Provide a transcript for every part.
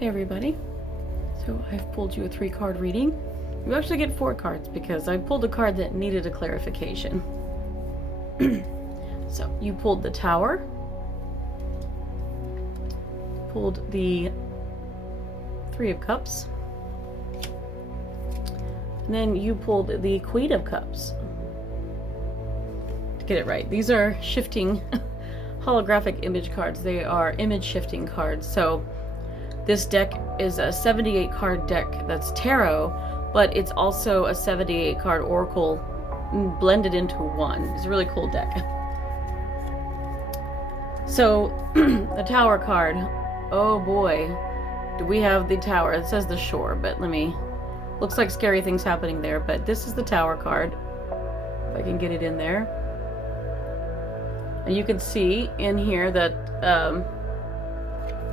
Hey everybody, so I've pulled you a 3-card reading. You actually get 4 cards because I pulled a card that needed a clarification. So you pulled the Tower, pulled the 3 of Cups, and then you pulled the Queen of Cups. To get it right, these are shifting holographic image cards. They are image shifting cards. So this deck is a 78 card deck that's tarot, but it's also a 78 card oracle blended into one. It's a really cool deck. So the Tower card, oh boy, do we have the Tower. It says the Shore, but looks like scary things happening there, but this is the Tower card. If I can get it in there. And you can see in here that,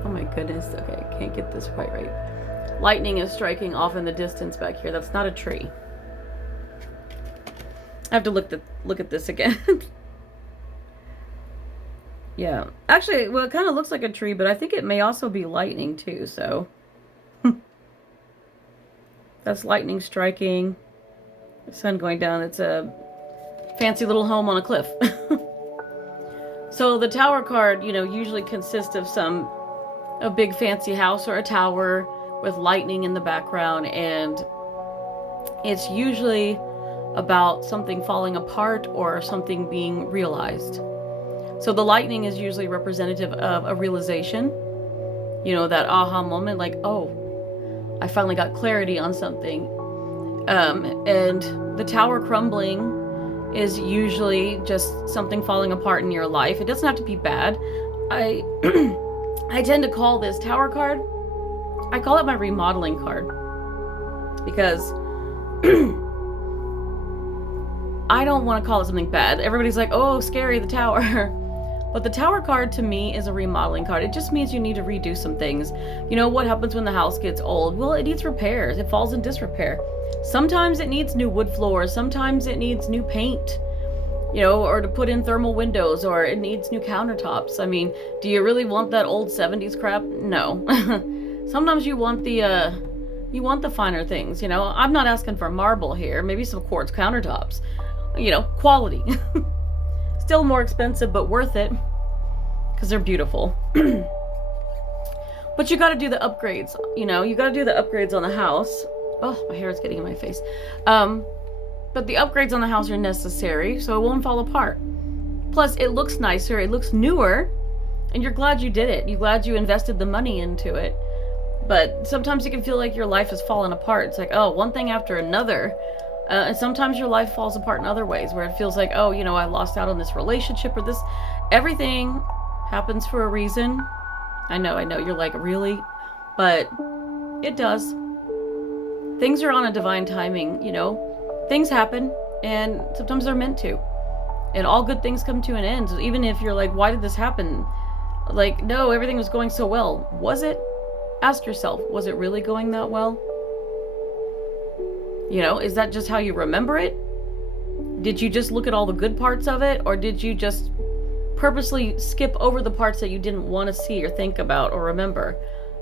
oh my goodness, okay, I can't get this quite right. Lightning is striking off in the distance back here. That's not a tree. I have to look at this again. Yeah, actually, well, it kind of looks like a tree, but I think it may also be lightning too, so. That's lightning striking. The sun going down. It's a fancy little home on a cliff. So the Tower card, usually consists of a big fancy house or a tower with lightning in the background, and it's usually about something falling apart or something being realized. So the lightning is usually representative of a realization, that aha moment, like, oh, I finally got clarity on something. And the tower crumbling is usually just something falling apart in your life. It doesn't have to be bad. I tend to call this Tower card, I call it my remodeling card, because I don't want to call it something bad. Everybody's like, oh, scary, the Tower. But the Tower card to me is a remodeling card. It just means you need to redo some things. What happens when the house gets old? Well, it needs repairs. It falls in disrepair. Sometimes it needs new wood floors. Sometimes it needs new paint, or to put in thermal windows, or it needs new countertops. I mean, do you really want that old 70s crap? No. Sometimes you want the finer things, I'm not asking for marble here. Maybe some quartz countertops. Quality. Still more expensive, but worth it, because they're beautiful. But you got to do the upgrades. You got to do the upgrades on the house. Oh, my hair is getting in my face. But the upgrades on the house are necessary, so it won't fall apart. Plus, it looks nicer, it looks newer, and you're glad you did it. You're glad you invested the money into it. But sometimes it can feel like your life has fallen apart. It's like, oh, one thing after another. And sometimes your life falls apart in other ways, where it feels like, oh, I lost out on this relationship or this. Everything happens for a reason. I know, you're like, really? But it does. Things are on a divine timing, Things happen, and sometimes they're meant to. And all good things come to an end. So even if you're like, why did this happen? Like, no, everything was going so well. Was it? Ask yourself, was it really going that well? Is that just how you remember it? Did you just look at all the good parts of it? Or did you just purposely skip over the parts that you didn't want to see or think about or remember?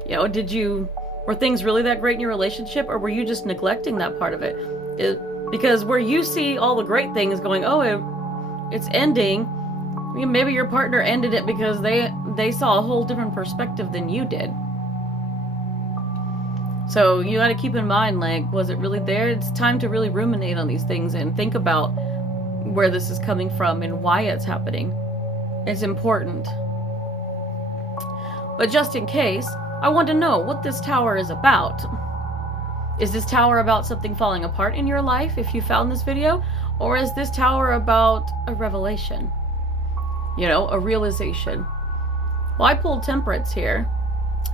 Were things really that great in your relationship? Or were you just neglecting that part of it? Because where you see all the great things going, oh, it's ending. Maybe your partner ended it because they saw a whole different perspective than you did. So you got to keep in mind, like, was it really there? It's time to really ruminate on these things and think about where this is coming from and why it's happening. It's important. But just in case, I want to know what this tower is about. Is this tower about something falling apart in your life, if you found this video? Or is this tower about a revelation? A realization. Well, I pulled Temperance here,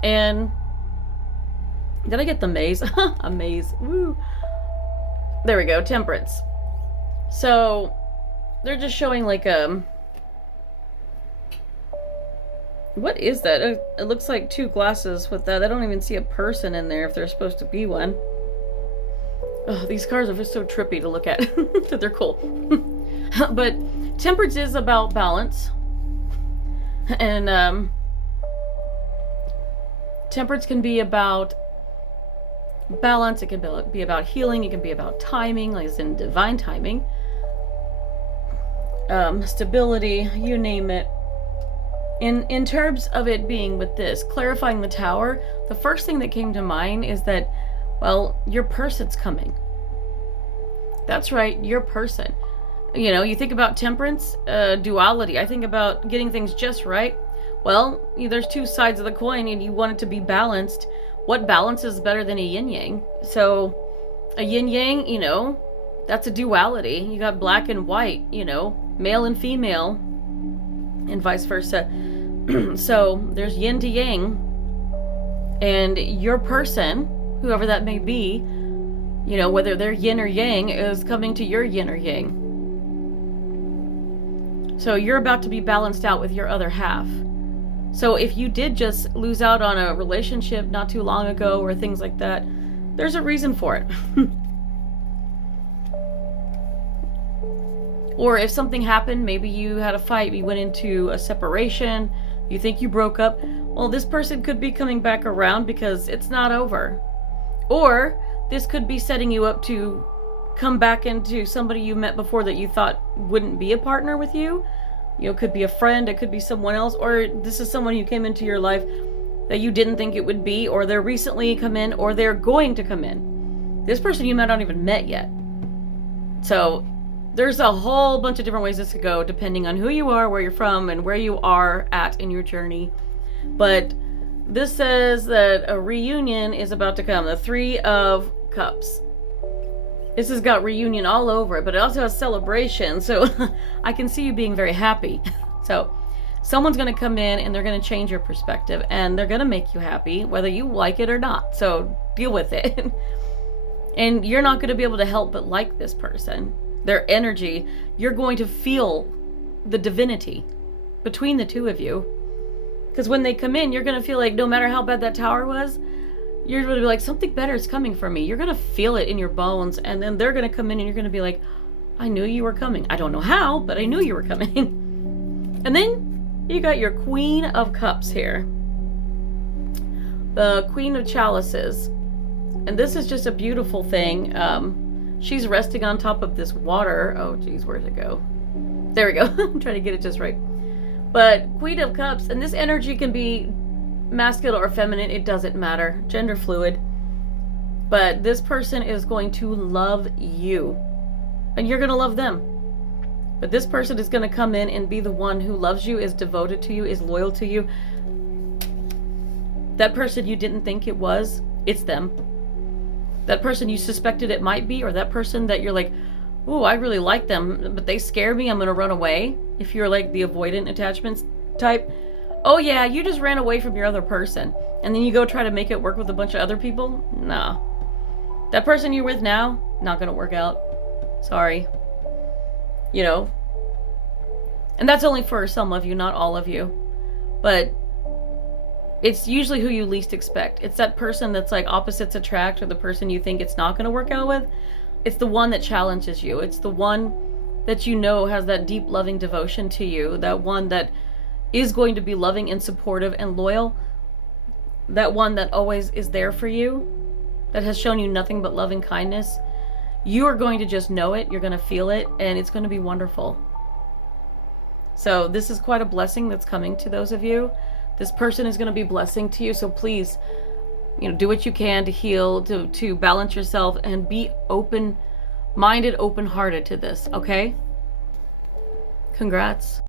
and did I get the maze? A maze. Woo. There we go. Temperance. So they're just showing like what is that? It looks like 2 glasses with that. I don't even see a person in there if there's supposed to be one. Oh, these cards are just so trippy to look at. They're cool. But Temperance is about balance. And Temperance can be about balance, it can be about healing, it can be about timing, like it's in divine timing, stability, you name it. In terms of it being with this, clarifying the Tower, the first thing that came to mind is that, well, your person's coming. That's right, your person. You know, you think about temperance, duality. I think about getting things just right. Well, there's two sides of the coin and you want it to be balanced. What balance is better than a yin-yang? So a yin-yang, that's a duality. You got black and white, male and female, and vice versa. So there's yin to yang, and your person, whoever that may be, whether they're yin or yang, is coming to your yin or yang. So you're about to be balanced out with your other half. So if you did just lose out on a relationship not too long ago or things like that, there's a reason for it. Or if something happened, maybe you had a fight, you went into a separation, you think you broke up, well, this person could be coming back around because it's not over. Or this could be setting you up to come back into somebody you met before that you thought wouldn't be a partner with you. It could be a friend, it could be someone else, or this is someone who came into your life that you didn't think it would be, or they're recently come in, or they're going to come in. This person you might not even met yet. So there's a whole bunch of different ways this could go, depending on who you are, where you're from, and where you are at in your journey. But this says that a reunion is about to come. The Three of Cups. This has got reunion all over it, but it also has celebration. So I can see you being very happy. So someone's going to come in and they're going to change your perspective and they're going to make you happy, whether you like it or not. So deal with it. And you're not going to be able to help but like this person. Their energy, you're going to feel the divinity between the two of you. Because when they come in, you're going to feel like no matter how bad that tower was, you're going to be like, something better is coming for me. You're going to feel it in your bones. And then they're going to come in and you're going to be like, I knew you were coming. I don't know how, but I knew you were coming. And then you got your Queen of Cups here. The Queen of Chalices. And this is just a beautiful thing. She's resting on top of this water. Oh, geez, where'd it go? There we go. I'm trying to get it just right. But Queen of Cups, and this energy can be masculine or feminine, it doesn't matter, gender fluid, but this person is going to love you and you're going to love them. But this person is going to come in and be the one who loves you, is devoted to you, is loyal to you. That person you didn't think it was, it's them. That person you suspected it might be, or that person that you're like, oh, I really like them, but they scare me, I'm going to run away. If you're like the avoidant attachments type, oh yeah, you just ran away from your other person. And then you go try to make it work with a bunch of other people? Nah. That person you're with now, not going to work out. Sorry. And that's only for some of you, not all of you. But it's usually who you least expect. It's that person that's like opposites attract, or the person you think it's not going to work out with. It's the one that challenges you. It's the one that has that deep loving devotion to you. That one that is going to be loving and supportive and loyal. That one that always is there for you. That has shown you nothing but love and kindness. You are going to just know it. You're going to feel it. And it's going to be wonderful. So this is quite a blessing that's coming to those of you. This person is going to be blessing to you. So please, do what you can to heal, to balance yourself, and be open-minded, open-hearted to this, okay? Congrats.